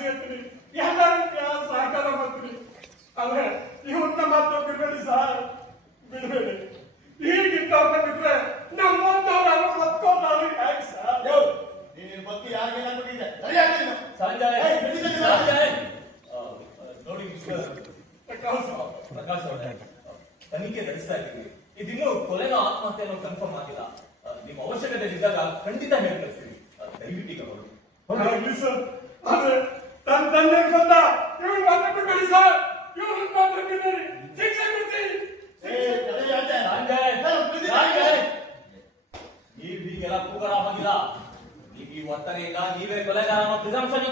ಹೇಳ್ತೀನಿ. ಎಲ್ಲರೂ ಕ್ಲಾಸ್ ಸಹಕಾರ ಮಾಡ್ತೀನಿ ಆದ್ರೆ ಇವನ್ನ ಮಾತ್ರ ಬಿಡ್ಬೇಡಿ ಸರ್ ಬಿಡ್ಬೇಡಿ. ಹೀಗಿದ್ದವ್ರನ್ನ ಬಿಟ್ರೆ ಒತ್ಕೊಂಡವ್ರು ಹೇಗೆ ಸರ್? ಯೋ, ನೀನ್ ಬತ್ತಿ ಯಾರಿಗೆ ಕೊಟ್ಟಿದ್ದೆ. ಸರಿಯಾಗಿ ನೀನು. ಸಂಜಯ್ ಏಯ್, ಬಿಡಿಸಿದ್ದೀನಿ ನಾನು. ಸಂಜಯ್ ಆ, ಆ, ನೋಡಿ ಕಳ್ಸು. ಪ್ರಕಾಶ್ ಅವರೇ. ತನಿಖೆ ನಡೆಸ್ತಾ ಇದ್ದೀವಿ. ಇದಿನ್ನೂ ಕೊಲೆನೋ ಆತ್ಮಹತ್ಯೆನೋ ಕನ್ಫರ್ಮ್ ಆಗಿಲ್ಲ. ನಿಮ್ಮ ಅವಶ್ಯಕತೆ ಇದ್ದಾಗ ಖಂಡಿತ ಹೇಳಿ ಕಳಿಸ್ತೀವಿ ಆ, ದಯವಿಟ್ಟು ಈಗ. ಸರ್. ನೀವು ಹೀಗೆಲ್ಲ ಕೂಗಾರ ಹೋಗಿಲ್ಲ ನೀವು ಇವತ್ತನೇ ಈಗ ನೀವೇ ಕೊಲೆಗಾರ ಪ್ರಿಸಂಪ್ಷನ್